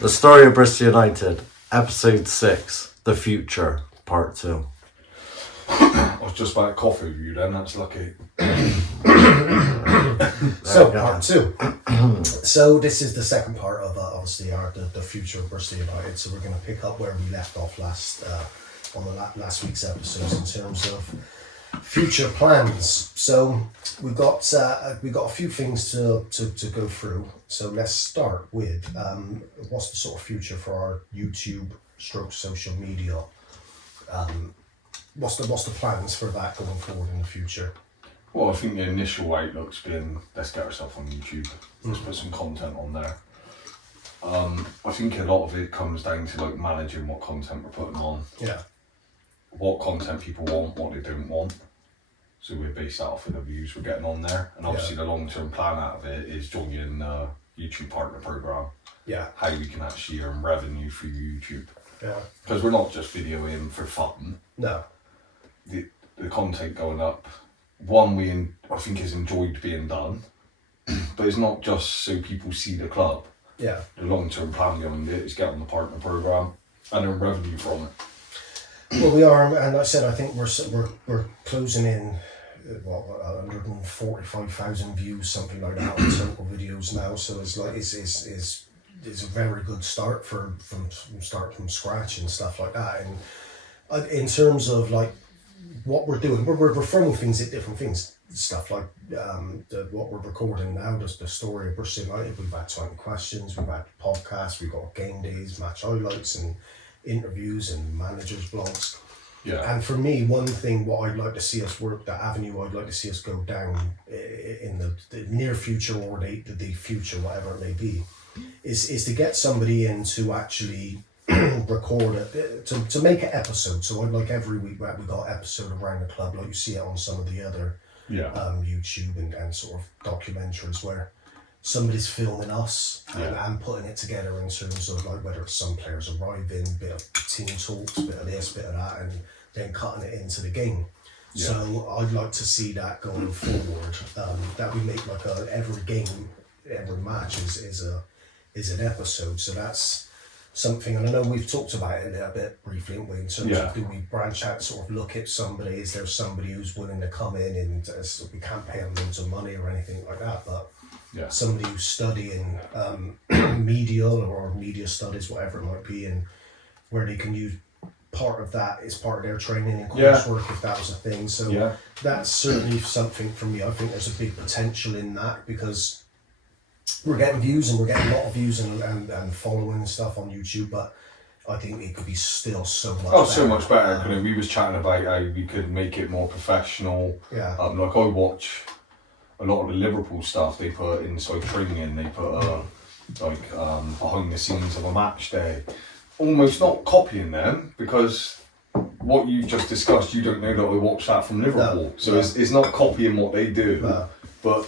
The Story of Bristol United, Episode 6, The Future, Part 2. I was just about coffee with you then, that's lucky. So, Part 2. So, this is the second part of, obviously, the Future of Bristol United. So, we're going to pick up where we left off on the last week's episodes in terms of future plans. So we've got a few things to go through. So let's start with what's the sort of future for our YouTube / social media. What's the plans for that going forward in the future? Well, I think the initial outlook's been, let's get ourselves on YouTube, let's put some content on there. I think a lot of it comes down to like managing what content we're putting on. Yeah. What content people want, what they don't want. So we base that off of the views we're getting on there. And obviously the long-term plan out of it is joining the YouTube partner program. Yeah. How we can actually earn revenue through YouTube. Yeah. Because we're not just videoing for fun. No. The content going up, one I think is enjoyed being done, but it's not just so people see the club. Yeah. The long-term plan behind it is get on the partner program and earn revenue from it. Well, we are, and like I said, I think we're closing in 145,000 views, something like that, on total videos now. So it's like it's a very good start from scratch and stuff like that. And in terms of like what we're doing, we're throwing things at different things. Stuff like what we're recording now, just the Story of Bristol United. We've had 20 questions, we've had podcasts, we've got game days, match highlights, and interviews and managers' blogs. Yeah. And for me, one thing, what I'd like to see us work, the avenue I'd like to see us go down in the near future or the future, whatever it may be, is to get somebody in to actually record it, to make an episode. So I'd like every week that we got an episode around the club, like you see it on some of the other YouTube and sort of documentaries where somebody's filming us and putting it together in terms of like whether it's some players arriving, bit of team talks, bit of this, bit of that, and then cutting it into the game. Yeah. So I'd like to see that going forward. That we make like every game, every match is an episode. So that's something, and I know we've talked about it a little bit briefly, haven't we, in terms of do we branch out, sort of look at somebody, is there somebody who's willing to come in and we can't pay them loads of money or anything like that, but somebody who's studying media or media studies, whatever it might be, and where they can use part of that as part of their training and coursework if that was a thing. So that's certainly something for me. I think there's a big potential in that because we're getting views and we're getting a lot of views and following and stuff on YouTube, but I think it could be still so much better. So much better. We was chatting about how we could make it more professional. Yeah. Like I watch a lot of the Liverpool stuff, they put inside training, they put behind the scenes of a match day. Almost not copying them, because what you've just discussed, you don't know that I watched that from Liverpool. No, so it's not copying what they do, but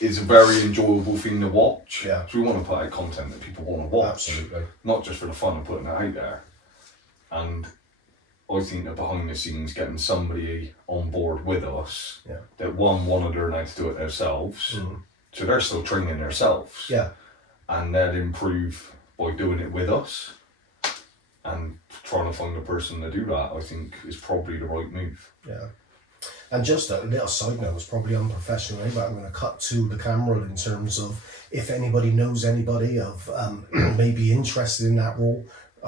it's a very enjoyable thing to watch. Yeah. So we want to put out content that people want to watch. Absolutely. Not just for the fun of putting it out there. And I think that behind the scenes, getting somebody on board with us that want to learn how to do it themselves, so they're still training themselves, and they'll improve by doing it with us, and trying to find a person to do that, I think is probably the right move. Yeah. And just a little side note, it's probably unprofessional, but I'm going to cut to the camera in terms of if anybody knows anybody of maybe interested in that role,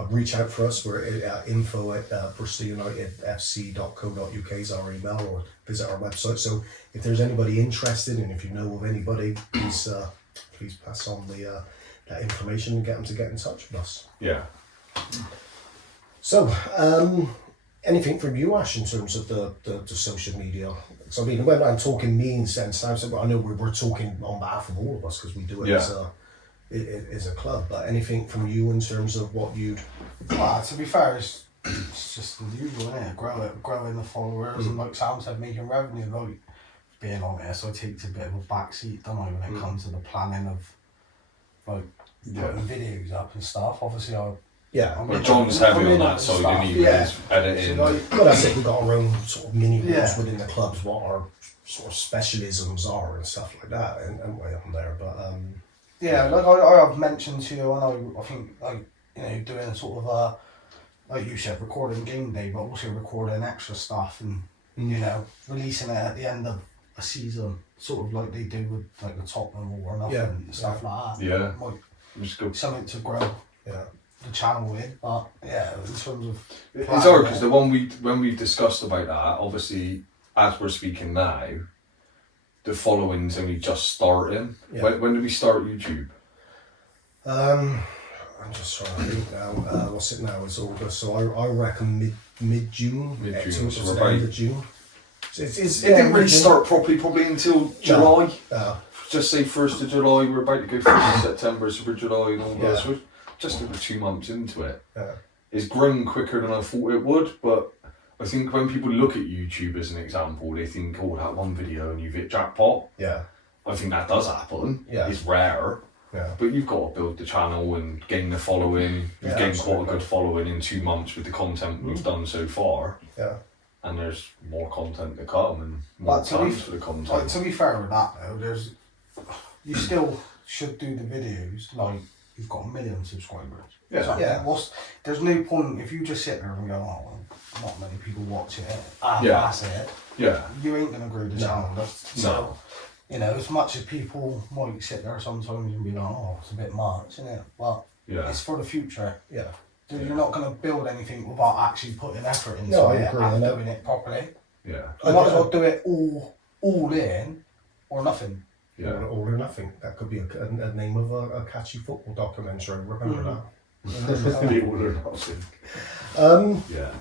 reach out for us. We're info at bristolunitedfc.co.uk is our email, or visit our website. So if there's anybody interested and if you know of anybody, please pass on that information and get them to get in touch with us. Yeah. So, anything from you, Ash, in terms of the social media? So I mean, when I'm talking me in sense, I know we're talking on behalf of all of us because we do it as a club. But anything from you in terms of what you'd? Well, to be fair, it's just the usual, isn't it? Growing the followers and like Sam said, making revenue. Like being on there, so it takes a bit of a backseat, don't I, when it comes to the planning of like putting videos up and stuff. Obviously, but John's heavy on that side, and he was editing. So well, that's it. We've got our own sort of mini rules within the clubs, what our sort of specialisms are and stuff like that, and way on there. But Yeah, like I have mentioned to you, and I think like doing sort of like you said, recording game day, but also recording extra stuff and releasing it at the end of a season, sort of like they do with like the Tottenham or nothing and stuff like that. Yeah, might something to grow. Yeah. The channel with, but yeah, in terms of it's hard because the one when we discussed about that, obviously as we're speaking now, the following's only just starting. Yeah. When did we start YouTube? I'm just trying to think now. What's it now? It's August, so I reckon mid June. So the end of June. It didn't really start properly probably until July. Just say 1st of July. We're about to go 1st of September, so for July and all that. So just over 2 months into it. Yeah. It's grown quicker than I thought it would, but I think when people look at YouTube as an example, they think, oh, that one video and you've hit jackpot. Yeah. I think that does happen. Yeah. It's rare. Yeah. But you've got to build the channel and gain the following. You've gained quite a good following in 2 months with the content we've done so far. Yeah. And there's more content to come and more time for the content. Like, to be fair with that though, you still should do the videos like you've got 1 million subscribers. Yeah. So there's no point if you just sit there and go, oh, not many people watch it. That's it. Yeah. You ain't gonna grow the channel. So, as much as people might sit there sometimes and be like, oh, it's a bit much, isn't it? But it's for the future. Yeah. You're not gonna build anything without actually putting effort into it and doing it properly. Yeah. You might as well do it all in or nothing. Yeah. All or nothing. That could be a name of a catchy football documentary. Remember that? All or nothing. Yeah.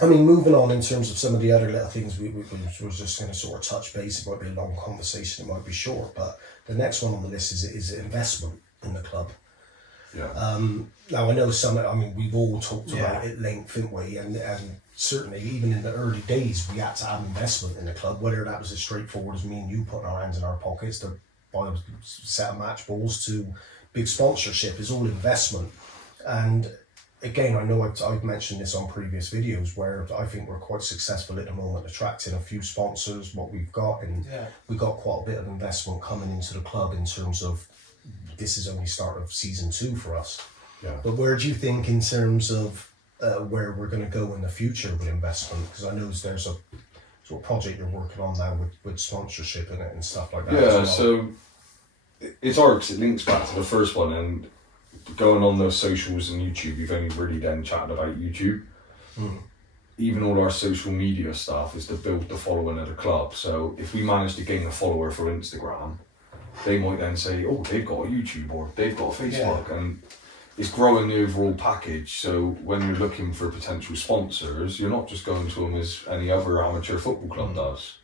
I mean, moving on in terms of some of the other little things we was just going to sort of touch base. It might be a long conversation, it might be short, but the next one on the list is investment in the club. Yeah. Now I know we've all talked about it at length, haven't we? And certainly even in the early days we had to have investment in the club, whether that was as straightforward as me and you putting our hands in our pockets to buy a set of match balls to big sponsorship is all investment. And again, I know I've mentioned this on previous videos where I think we're quite successful at the moment attracting a few sponsors, what we've got, and we got quite a bit of investment coming into the club in terms of this is only start of season 2 for us. Yeah. But where do you think in terms of where we're going to go in the future with investment? Because I know there's a sort of project you're working on now with sponsorship in it and stuff like that. Yeah, so it's hard because it links back to the first one, and going on those socials and YouTube, you've only really then chatted about YouTube. Even all our social media stuff is to build the following of the club. So if we manage to gain a follower for Instagram, they might then say, oh, they've got a YouTube or they've got a Facebook, and it's growing the overall package. So when you're looking for potential sponsors, you're not just going to them as any other amateur football club does.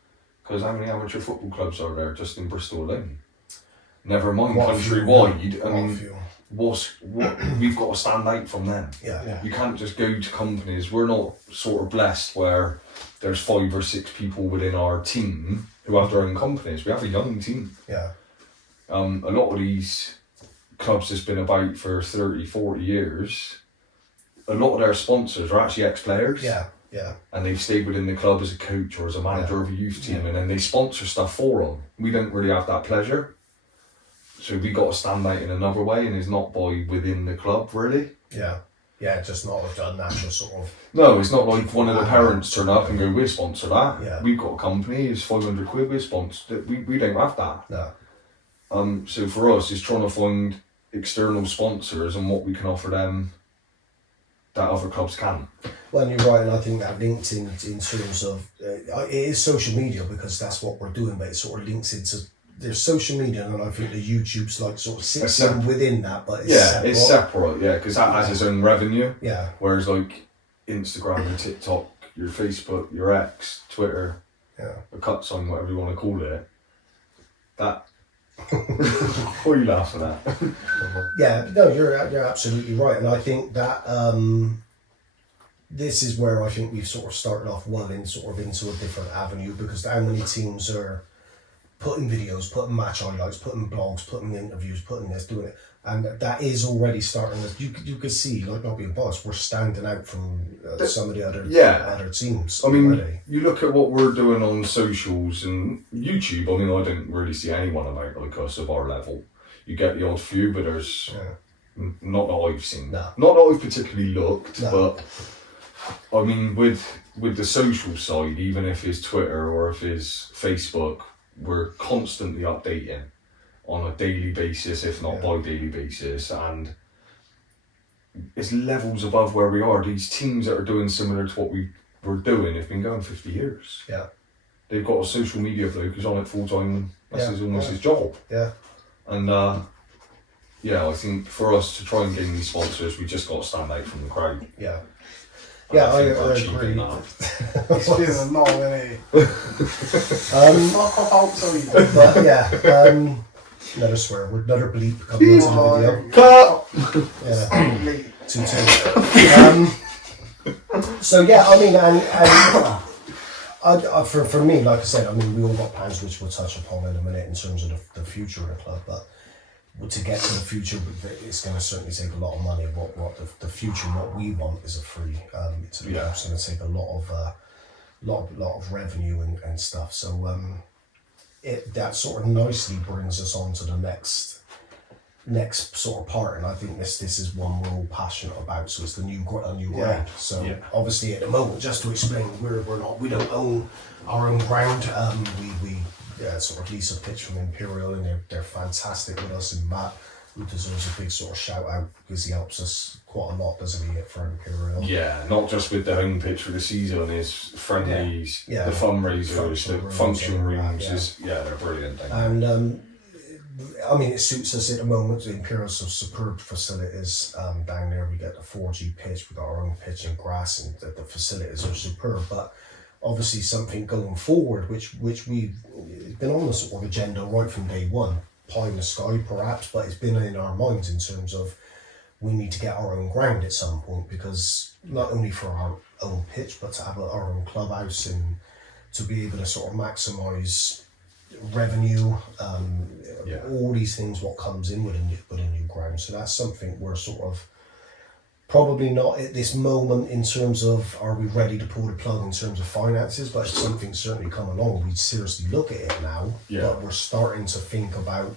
Because how many amateur football clubs are there just in Bristol alone? Never mind countrywide. We've got to stand out from them. Yeah. You can't just go to companies. We're not sort of blessed where there's 5 or 6 people within our team who have their own companies. We have a young team. Yeah. A lot of these clubs that's been about for 30, 40 years, a lot of their sponsors are actually ex-players. Yeah. And they've stayed within the club as a coach or as a manager of a youth team, and then they sponsor stuff for them. We don't really have that pleasure. So we got to stand out in another way, and it's not by within the club, really. Yeah, just not a natural sort of... No, it's not like one of the parents turn up and go, we'll sponsor that. Yeah. We've got a company, it's 500 quid, we'll sponsor it. We don't have that. No. So for us, it's trying to find external sponsors and what we can offer them that other clubs can't. Well, you're right, and I think that links in terms of... it is social media because that's what we're doing, but it sort of links into... There's social media, and I think the YouTube's like sort of sits in within that, but it's separate. It's separate, because that has its own revenue. Yeah. Whereas like Instagram, your TikTok, your Facebook, your X, Twitter, a cut sign, whatever you want to call it, that. Why are you laughing at? You're absolutely right, and I think that this is where I think we've sort of started off well in sort of into a different avenue, because how many teams are putting videos, putting match highlights, putting blogs, putting interviews, putting this, doing it, and that is already starting. You could see, like, not being biased, we're standing out from some of the other teams. I mean, already. You look at what we're doing on socials and YouTube. I mean, I don't really see anyone about like us of our level. you get the odd few, but there's not that I've seen. No. Not that I've particularly looked, No. but I mean, with the social side, even if it's Twitter or if it's Facebook, we're constantly updating on a daily basis, if not bi-daily basis, and it's levels above where we are. These teams that are doing similar to what we were doing have been going 50 years. Yeah. They've got a social media bloke who's on it full time, and that's almost his job. Yeah. And I think for us to try and gain these sponsors, we just got to stand out from the crowd. Yeah. And Yeah, think I we're agree. achieving that. It's been a long, isn't it? Fuck off outside. But yeah, another swear word, another bleep coming into the video. Cut! So yeah, I mean, and for me, like I said, I mean, we all got plans which we'll touch upon in a minute in terms of the future of the club, but to get to the future, it's going to certainly take a lot of money. What the future, what we want is a free. It's going to take a lot of revenue and stuff. So that sort of nicely brings us on to the next sort of part, and I think this is one we're all passionate about. So it's the new ground. So obviously at the moment, just to explain, we don't own our own ground. We sort of lease a pitch from Imperial, and they're fantastic with us. And Matt, who deserves a big sort of shout out because he helps us quite a lot, doesn't he, for Imperial? Yeah, not just with the home pitch for the season, his friendlies, the fundraisers, the function rooms. They're brilliant. And I mean, it suits us at the moment. The Imperial's some superb facilities down there. We get the 4G pitch, we got our own pitch and grass, and the facilities are superb. But obviously, something going forward, which we've been on the sort of agenda right from day one, pie in the sky perhaps, but it's been in our minds in terms of we need to get our own ground at some point, because not only for our own pitch, but to have our own clubhouse and to be able to sort of maximise revenue, all these things what comes in with a new ground. So that's something we're sort of probably not at this moment in terms of are we ready to pull the plug in terms of finances, but it's something certainly come along. We seriously look at it now, but we're starting to think about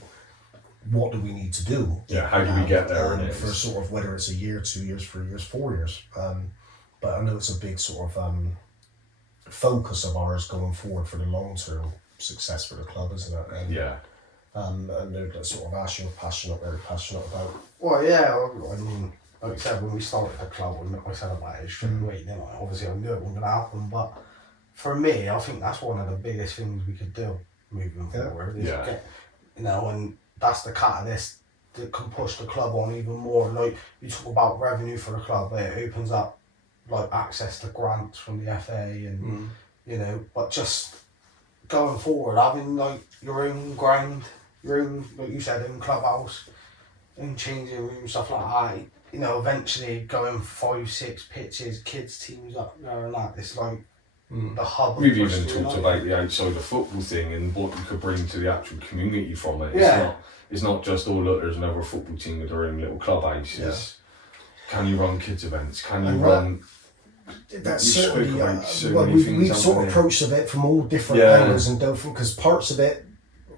what do we need to do. How do we get there? For sort of whether it's a year, 2 years, 3 years, 4 years. But I know it's a big sort of focus of ours going forward for the long term success for the club, isn't it? And, and they're sort of very passionate about. Well, yeah, I mean, like I said, when we started the club, I said about it straight away, didn't I? Obviously, I knew it wasn't going to happen, but for me, I think that's one of the biggest things we could do moving forward. Is get, and that's the catalyst that can push the club on even more. Like, you talk about revenue for the club, it opens up like access to grants from the FA and, but just going forward, having like your own ground, your own, like you said, own clubhouse, own changing room, stuff like that. Eventually going 5-6 pitches, kids teams up there and that. It's like the hub. We've even talked about the outside of football thing and what you could bring to the actual community from it. It's not just, oh look, there's another football team with their own little clubhouse. Can you run kids events? Can you run? That's certainly we've sort of approached it from all different angles and different, because parts of it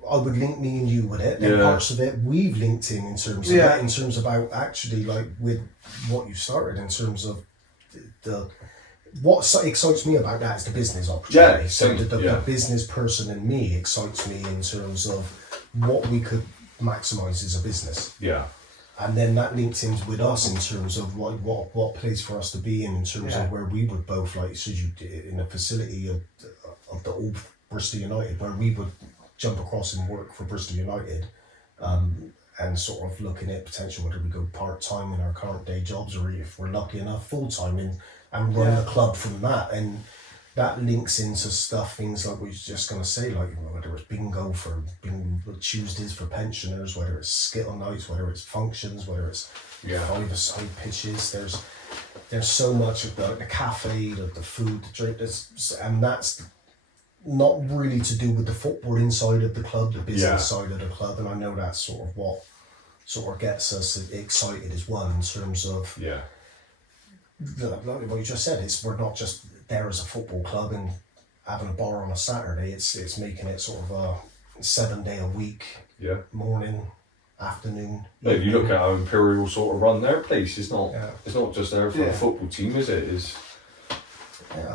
I would link me and you with it, and parts of it we've linked in terms of it, in terms of how actually like with what you started in terms of the what excites me about that is the business opportunity. So the business person in me excites me in terms of what we could maximise as a business. And then that links in with us in terms of like what place for us to be in terms of where we would both like, should you in a facility of the old Bristol United, where we would jump across and work for Bristol United, and sort of looking at potential whether we go part-time in our current day jobs, or if we're lucky enough full-time and run the club from that. And that links into things like we were just going to say, like whether it's bingo Tuesdays for pensioners, whether it's skittle nights, whether it's functions, whether it's 5-a-side pitches. There's so much of the cafe, the food, the drink, and that's not really to do with the football inside of the club, the business side of the club. And I know that's sort of what sort of gets us excited as well in terms of like what you just said. We're not just there as a football club and having a bar on a Saturday. It's making it sort of a 7-day-a-week morning, afternoon. If you look at how Imperial sort of run their place, it's not just there for a Yeah. football team, is it?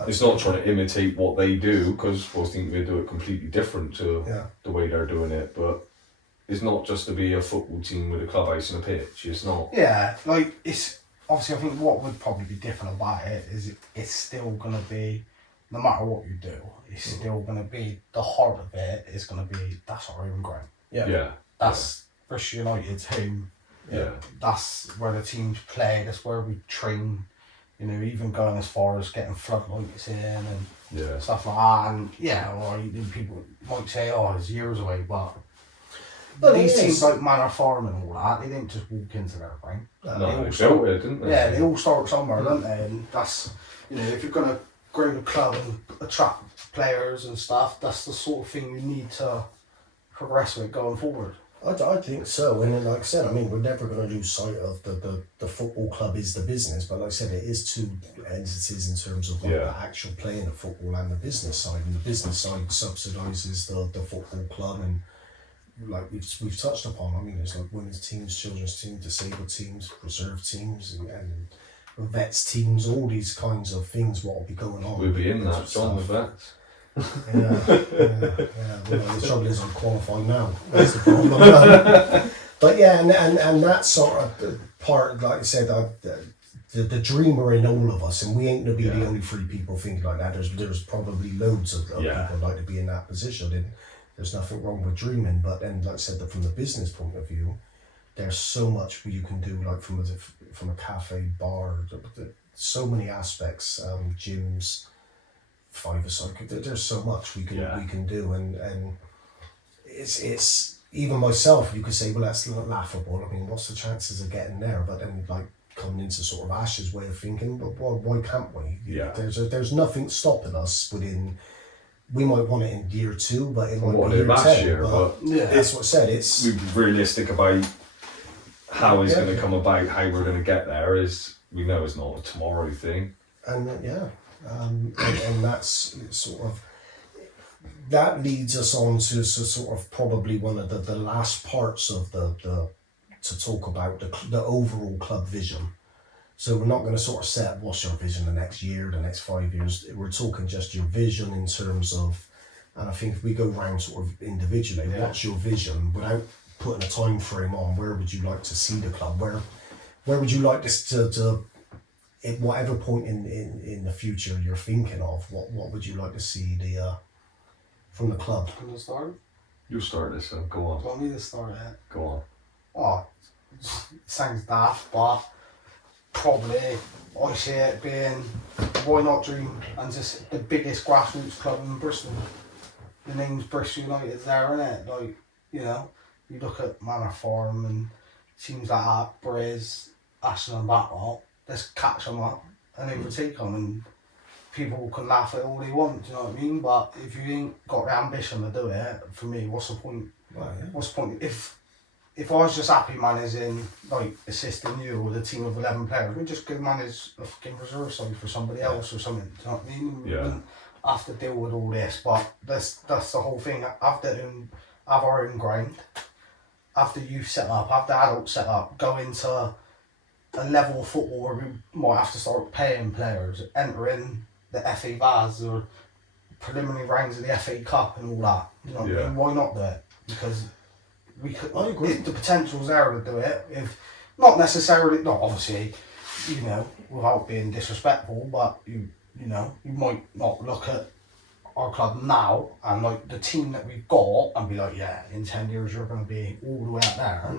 It's not trying to imitate what they do, because I think they do it completely different to the way they're doing it. But it's not just to be a football team with a clubhouse and a pitch. It's not. Yeah, like it's obviously. I think what would probably be different about it is it's still gonna be, no matter what you do, it's still gonna be the heart of it. Is gonna be that's our own ground. Yeah. That's Bristol United's home. Yeah. That's where the teams play. That's where we train. You know, even going as far as getting floodlights in and stuff like that. And or people might say, "Oh, it's years away," but these teams like Manor Farm and all that, they didn't just walk into their thing. No, they built it, didn't they? Yeah, they all start somewhere, don't they? And that's, if you're going to grow the club and attract players and stuff, that's the sort of thing you need to progress with going forward. I think so, and then, like I said, I mean, we're never going to lose sight of the football club is the business, but like I said, it is two entities in terms of the actual playing of football and the business side, and the business side subsidises the football club, and like we've touched upon, I mean, there's like women's teams, children's teams, disabled teams, reserve teams, and vets teams, all these kinds of things what will be going on. We'll be in that, John, with vets. Well, the trouble is I'm qualified now. That's the problem. But and that sort of part, like I said, the dreamer in all of us, and we ain't gonna be the only three people thinking like that. There's probably loads of people like to be in that position, and there's nothing wrong with dreaming. But then, like I said, from the business point of view, there's so much you can do, like from a cafe, bar, so many aspects, gyms, five-a-side. There's so much we can do, and it's even myself. You could say, well, that's laughable. I mean, what's the chances of getting there? But then, like, coming into sort of Ash's way of thinking, but why can't we? There's nothing stopping us within. We might want it in year 2, but it might be year 10. But that's what I said. It's we've been realistic about how it's going to come about, how we're going to get there. Is we know it's not a tomorrow thing, and and that's sort of that leads us on to sort of probably one of the last parts of the to talk about the overall club vision. So we're not going to sort of set what's your vision the next year, the next 5 years. We're talking just your vision in terms of, and I think if we go round sort of individually, what's your vision without putting a time frame on? Where would you like to see the club? Where would you like this to at whatever point in the future you're thinking of? What would you like to see from the club? Can I start? You start this, so go on. Do you want me to start it? Go on. Oh, it sounds daft, but probably I see it being, why not dream, and just the biggest grassroots club in Bristol. The name's Bristol United there, innit? Like, you look at Manor Farm and teams like that, Briz, Ashton and that lot, let's catch them up and overtake them, and people can laugh at all they want, do you know what I mean? But if you ain't got the ambition to do it, for me, what's the point? Well, yeah. What's the point? If I was just happy managing, like, assisting you with a team of 11 players, we'd just go manage a fucking reserve side for somebody else or something, do you know what I mean? We wouldn't have to deal with all this, but that's the whole thing. Have our own ground, have the youth set up, have the adults set up, go into a level of football where we might have to start paying players, enter in the FA Vaz or preliminary rounds of the FA Cup and all that. You know what I mean? Why not do it? Because we could. I agree. The potential's there to do it. If not necessarily, not obviously, without being disrespectful, but you might not look at our club now and like the team that we've got and be like, in 10 years you're going to be all the way out there,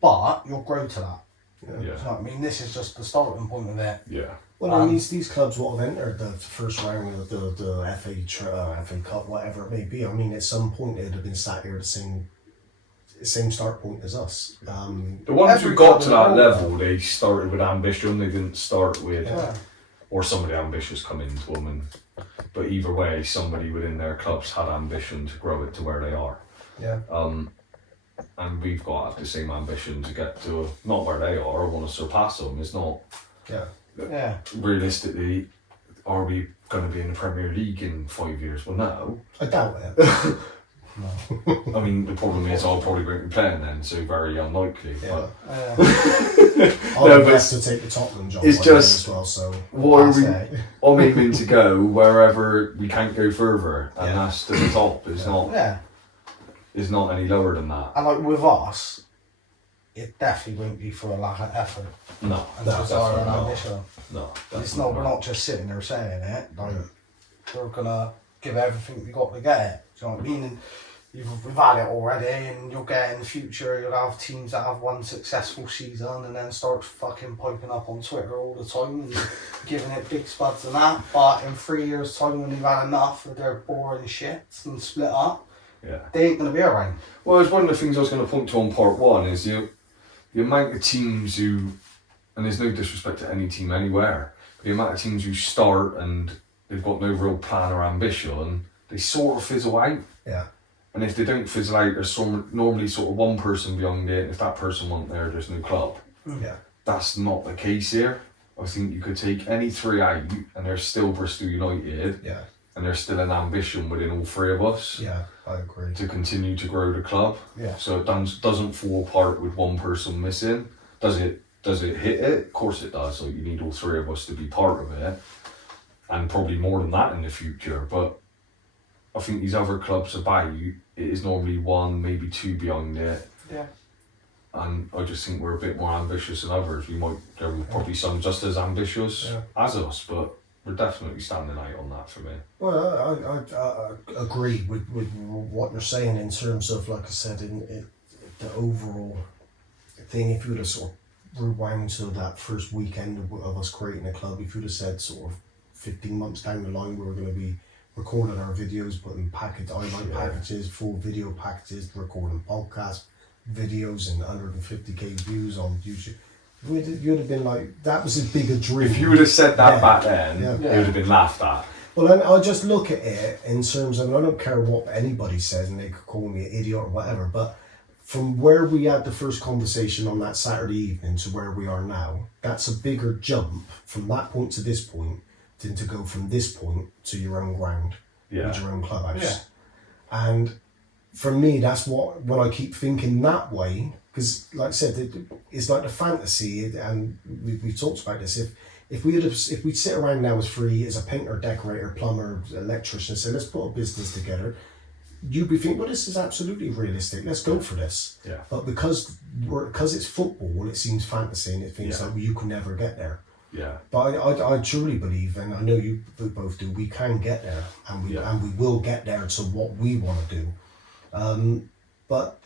but you'll grow to that. Yeah. You know what I mean? This is just the starting point of it. Yeah. Well, I mean, these clubs will have entered the first round of the FA Cup, whatever it may be. I mean, at some point they'd have been sat here at the same start point as us. The ones who got to that level, they started with ambition. They didn't start with, or somebody ambitious come into them. But either way, somebody within their clubs had ambition to grow it to where they are. Yeah. And we've got the same ambition to get to not where they are. I want to surpass them. It's not. Yeah. Realistically, are we going to be in the Premier League in 5 years? Well, no. I doubt it. I mean, the problem is I'll probably won't be playing then, so very unlikely. Yeah. But I'll have to take the Tottenham job it's just as well, so I'm aiming to go wherever we can't go further, and that's to the top. It's not any lower than that. And like with us, it definitely won't be for a lack of effort. No, And desire and ambition. No, It's not. We're not just sitting there saying it. Like we're gonna give everything we got to get it. Do you know what I mean? And we've had it already, and you'll get in the future. You'll have teams that have one successful season and then start fucking piping up on Twitter all the time and giving it big spuds and that. But in 3 years' time, when they've had enough of their boring shits and split up, they ain't gonna be around. Well, it's one of the things I was going to point to on part one is the amount of teams who, and there's no disrespect to any team anywhere, but the amount of teams who start and they've got no real plan or ambition, they sort of fizzle out. Yeah. And if they don't fizzle out, there's normally sort of one person behind it, and if that person wasn't there, there's no club. Yeah. That's not the case here. I think you could take any three out, and there's still Bristol United, and there's still an ambition within all three of us. Yeah, I agree. To continue to grow the club. Yeah. So it doesn't fall apart with one person missing. Does it hit it? Of course it does. Like, you need all three of us to be part of it, and probably more than that in the future. But I think these other clubs about you, it is normally one, maybe two behind it. Yeah. And I just think we're a bit more ambitious than others. There are probably some just as ambitious as us, but we're definitely standing out on that for me. Well, I agree with what you're saying in terms of, like I said, in the overall thing. If you would have sort of rewound to that first weekend of us creating a club, if you would have said sort of 15 months down the line we were going to be recording our videos, putting packages, full video packages, recording podcast videos and 150k views on YouTube, you'd have been like, that was as big a dream. If you would have said that back then, it would have been laughed at. Well, and I just look at it in terms of, I don't care what anybody says, and they could call me an idiot or whatever, but from where we had the first conversation on that Saturday evening to where we are now, that's a bigger jump from that point to this point than to go from this point to your own ground with your own clubhouse. Yeah. And for me, that's when I keep thinking that way, because like I said, it's like the fantasy, and we talked about this. If we'd sit around now as free as a painter, decorator, plumber, electrician, and say, let's put a business together, you'd be thinking, well, this is absolutely realistic. Let's go for this. Yeah. But because it's football, it seems fantasy, and it thinks like, well, you can never get there. Yeah. But I truly believe, and I know you both do, we can get there, and we will get there to what we want to do. But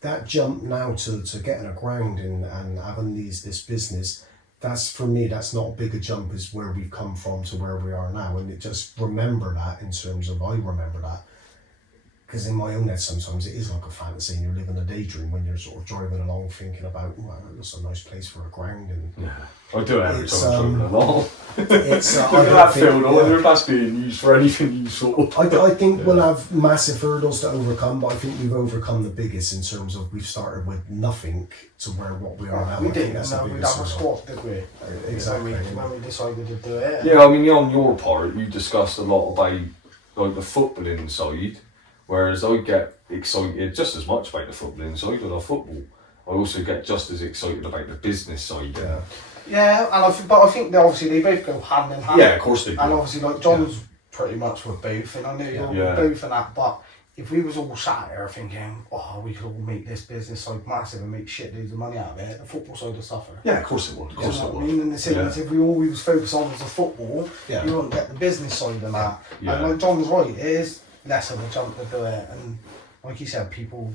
that jump now to getting a ground and having this business, that's, for me, that's not a bigger jump as where we've come from to where we are now. And it just remember that in terms of, I remember that. Because in my own head, sometimes it is like a fantasy, and you're living a daydream when you're sort of driving along thinking about, well, that's a nice place for a ground. And I do it every time I'm driving along. Look at that field, I wonder if that's being used for anything useful. I think we'll have massive hurdles to overcome, but I think we've overcome the biggest in terms of we've started with nothing to what we are now. We didn't know we'd have a squad, did we? Exactly. When we decided to do it. Yeah, I mean, on your part, you discussed a lot about like the footballing side. Whereas I get excited just as much about the footballing side of football. I also get just as excited about the business side. Yeah, and I think obviously they both go hand in hand. Yeah, of course they do. And obviously, like John's pretty much with both, and I know you're both and that. But if we was all sat there thinking, oh, we could all make this business side massive and make shit loads of money out of it, the football side would suffer. Yeah, of course it would. Of course it would. I mean, and the same as if we all was focused on was the football, you wouldn't get the business side of that. Yeah. And like John's right, it is less of a jump to do it, and like you said, people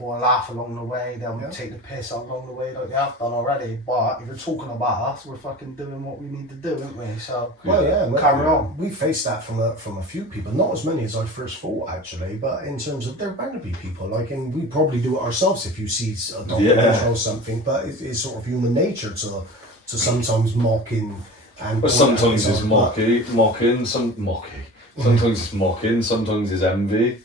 will laugh along the way, they'll take the piss out along the way like they have done already, but if you're talking about us, we're fucking doing what we need to do, aren't we? So carry on. We faced that from a few people, not as many as I first thought actually, but in terms of there are bound to be people like, and we probably do it ourselves if you see a documentary or something, but it's sort of human nature to sometimes mocking and but sometimes it's mocking, sometimes it's mocking, sometimes it's envy.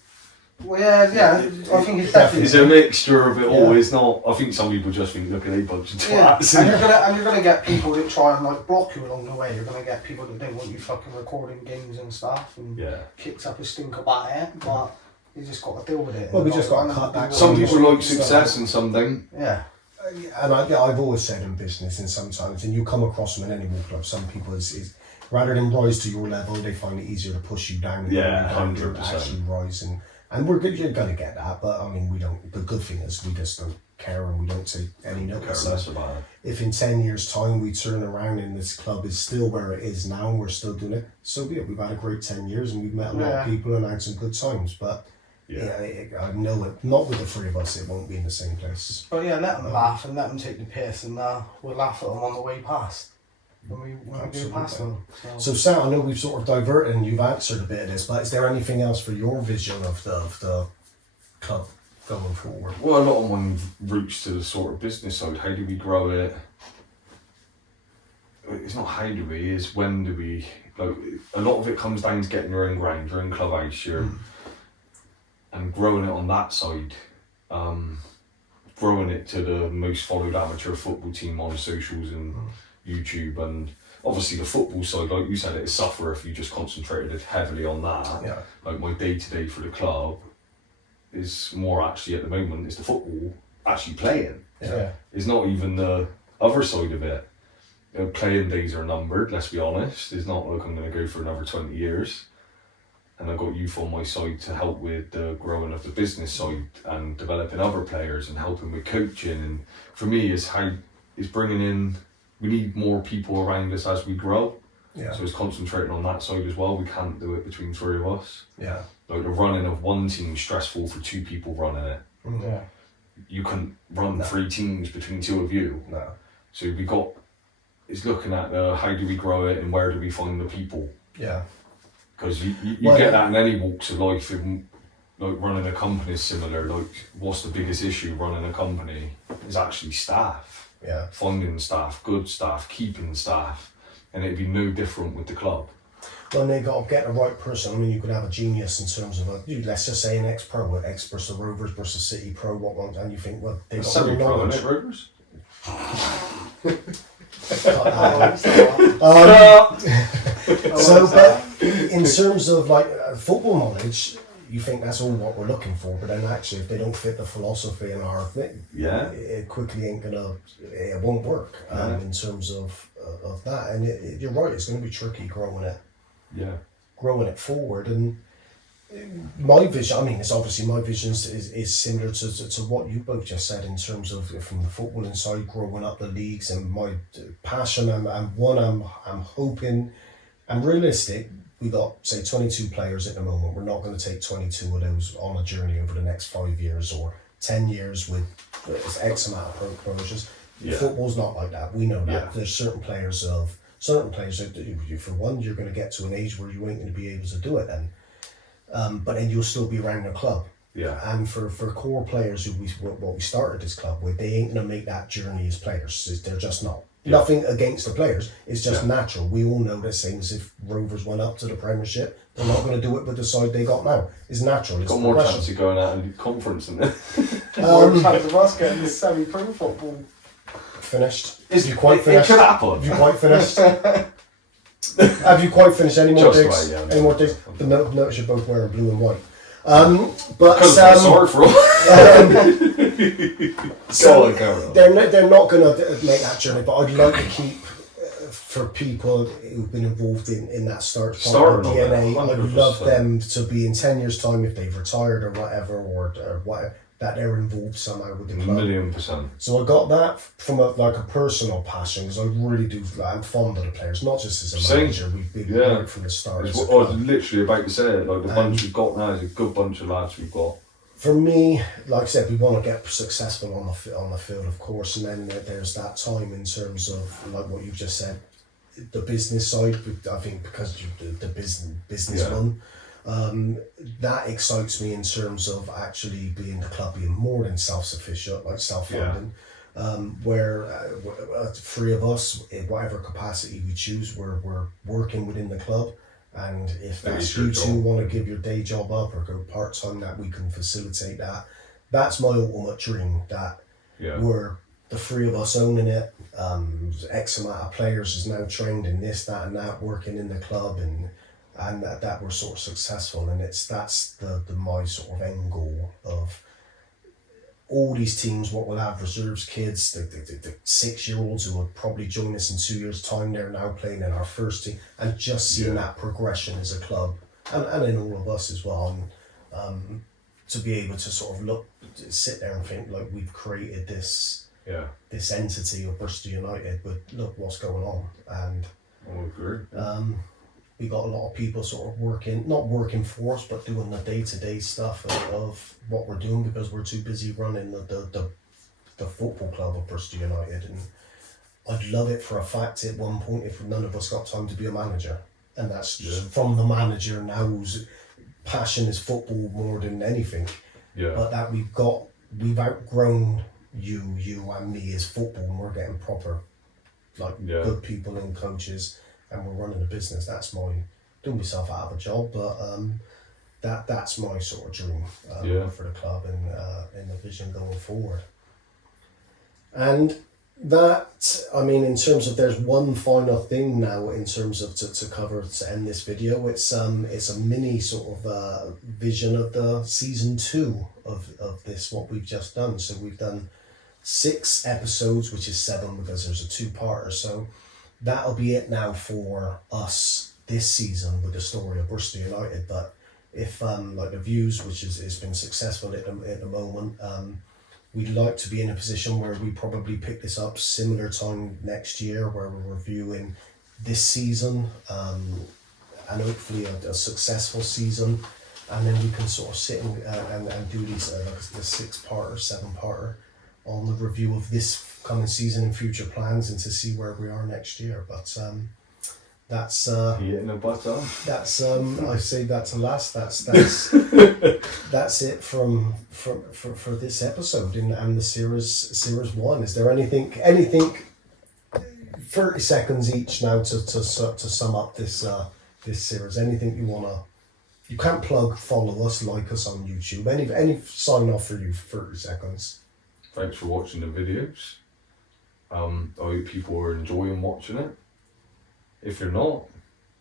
Well, yeah, I think it's definitely... It's a mixture of it all. It's not... I think some people just think, look at a bunch of twats. And you're gonna get people that try and like block you along the way. You're gonna get people that don't want you fucking recording games and stuff and kicks up a stink about it. But You just got to deal with it. Well, we just got to cut back. Some people like success and some don't. Yeah. And I've always said in business, and sometimes, and you come across them in any walk club, some people is rather than rise to your level, they find it easier to push you down. Yeah, 100%. 100%. Actually rise, and we're good. You're gonna get that, but I mean, we don't. The good thing is we just don't care, and we don't take any notice. Care less about it. If in 10 years' time we turn around and this club is still where it is now, and we're still doing it, so be it. We've had a great 10 years, and we've met a lot of people and had some good times, but. I know it. Not with the three of us, it won't be in the same place. But yeah, let them laugh and let them take the piss, and we'll laugh at them on the way past. When we go past them. So Sam, I know we've sort of diverted and you've answered a bit of this, but is there anything else for your vision of the club going forward? Well, a lot of mine roots to the sort of business side. How do we grow it? It's not how do we, it's when do we. Like, a lot of it comes down to getting your own ground, your own clubhouse, and growing it on that side. Growing it to the most followed amateur football team on socials and YouTube, and obviously the football side, like you said, it'd suffer if you just concentrated heavily on that. Yeah. Like my day-to-day for the club is more actually at the moment is the football actually playing. Yeah. It's not even the other side of it. Playing days are numbered, let's be honest. It's not like I'm going to go for another 20 years. And I've got youth on my side to help with the growing of the business side and developing other players and helping with coaching. And for me, it's bringing in, we need more people around us as we grow. Yeah. So it's concentrating on that side as well. We can't do it between three of us. Yeah. Like the running of one team is stressful for two people running it. Yeah. You couldn't run 3 teams between 2 of you. No. So it's looking at how do we grow it and where do we find the people. Yeah. Because you get that in any walks of life. Like running a company is similar. Like, what's the biggest issue running a company is actually staff. Yeah. Finding staff, good staff, keeping staff, and it'd be no different with the club. Well, they got to get the right person. I mean, you could have a genius in terms of let's just say an ex-pro, ex-Bristol Rovers versus City Pro, and you think, well, they got the Semi-pro, knowledge. isn't it, Rovers? So, but in terms of like football knowledge, you think that's all what we're looking for, but then actually, if they don't fit the philosophy in our thing, it quickly it won't work. In terms of that, and you're right, it's going to be tricky growing it forward. And my vision, I mean, it's obviously my vision is similar to what you both just said in terms of from the footballing side, growing up the leagues, and my passion. I'm hoping, I'm realistic. We got say 22 players at the moment. We're not going to take 22 of those on a journey over the next 5 years or 10 years with X amount of promotions. Yeah. Football's not like that. We know that. Yeah. There's certain players that for one, you're going to get to an age where you ain't going to be able to do it then. But then you'll still be around the club. Yeah. And for core players who we started this club with, they ain't going to make that journey as players. They're just not. Yeah. Nothing against the players. It's just natural. We all know the same as if Rovers went up to the Premiership. They're not going to do it with the side they got now. It's natural. It's got more chance of going out and conference than it. More chance of us getting this semi-pro football finished. Have you quite finished? It could happen. Have you quite finished? Have you quite finished? Any more digs? Any more digs? But notice you're both wearing blue and white. But sorry for all. So they're not going to make that journey, but I'd like to keep for people who've been involved in that start part of DNA. I'd love them to be in 10 years' time, if they've retired or whatever, or whatever, that they're involved somehow with the club. 1,000,000%. So I got that from a personal passion, because I really do. I'm fond of the players, not just as a manager. We've been right from the start. I was literally about to say it. Like the bunch we've got now is a good bunch of lads we've got. For me, like I said, we want to get successful on the field, of course, and then there's that time in terms of like what you've just said, the business side. I think because you're the businessman. That excites me in terms of actually being the club being more than self-sufficient, like self-funding, where three of us, in whatever capacity we choose, we're working within the club, and if that's you two want to give your day job up or go part-time, that we can facilitate that. That's my ultimate dream, that we're the three of us owning it. X amount of players is now trained in this, that and that, working in the club, and and that we're sort of successful, and that's the my sort of end goal of all these teams. What will have reserves kids, the 6-year-olds who will probably join us in 2 years' time. They're now playing in our first team, and just seeing that progression as a club, and in all of us as well, and to be able to sort of sit there and think like we've created this entity of Bristol United, but look what's going on, and I agree. We got a lot of people sort of not working for us, but doing the day-to-day stuff of what we're doing, because we're too busy running the football club of Bristol United. And I'd love it for a fact at one point if none of us got time to be a manager, and that's just from the manager now whose passion is football more than anything. Yeah. But that we've outgrown you and me as football, and we're getting proper good people and coaches, and we're running a business. That's doing myself out of a job, but that's my sort of dream for the club and the vision going forward. And that, I mean, in terms of, there's one final thing now in terms of to cover to end this video. It's a mini sort of vision of the season 2 of this, what we've just done. So we've done 6 episodes, which is 7 because there's a 2-parter. So that'll be it now for us this season with the story of Bristol United. But if like the views, which has been successful at the moment, we'd like to be in a position where we probably pick this up similar time next year, where we're reviewing this season, and hopefully a successful season, and then we can sort of sit and do these the 6-parter, 7-parter on the review of this coming season and future plans, and to see where we are next year. But that's hitting a button. That's I say that to last. That's that's it for this episode and the series 1. Is there anything 30 seconds each now to sum up this series? Anything you wanna? You can't plug, follow us, like us on YouTube. Any sign off for you? 30 seconds. Thanks for watching the videos. I hope people are enjoying watching it. If you're not,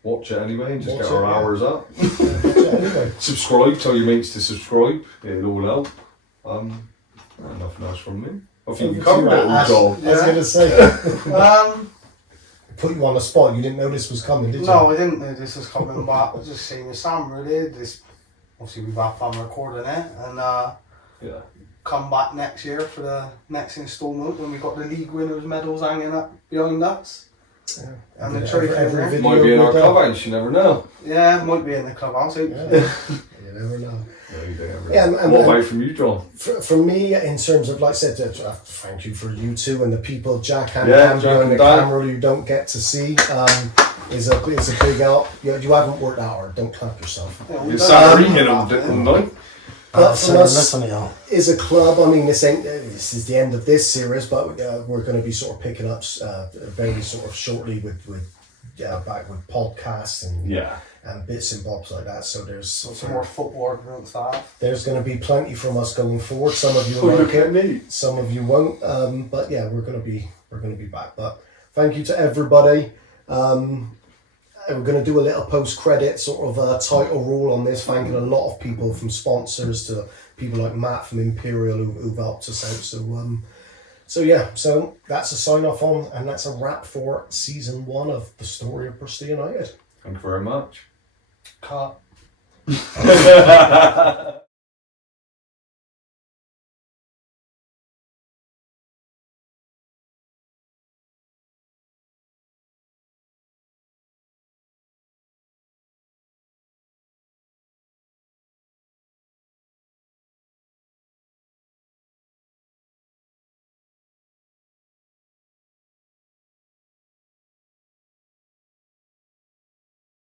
watch it anyway and just get our hours up. Anyway. Subscribe, tell your mates to subscribe, it'll all help. Nothing else from me. I think you covered it all, Joel. I was going to say, put you on the spot. You didn't know this was coming, did you? No, I didn't know this was coming, but I was just saying with Sam really, obviously we've had fun recording it, and come back next year for the next instalment when we've got the league winners medals hanging up behind us. Yeah. And the trophy video might be in our clubhouse, you never know. Yeah, might be in the clubhouse. Yeah. You never know. No, you don't ever Yeah, what about from you, John? For me, in terms of, like I said, thank you for you two and the people, Jack and Jack behind and the Dan. camera you don't get to see. Is a big help. You haven't worked that hard. Don't clap yourself. You're Saturday all night. But for us, is a club. I mean, this is the end of this series, but we're going to be sort of picking up very sort of shortly with back with podcasts and bits and bobs like that. So there's some more football and stuff. There's going to be plenty from us going forward. Some of you will like it, some of you won't. But yeah, we're going to be back. But thank you to everybody. We're going to do a little post-credit sort of title rule on this, thanking a lot of people, from sponsors to people like Matt from Imperial who've helped us out. So that's a sign-off on, and that's a wrap for season 1 of The Story of Bristol United. Thank you very much. Cut.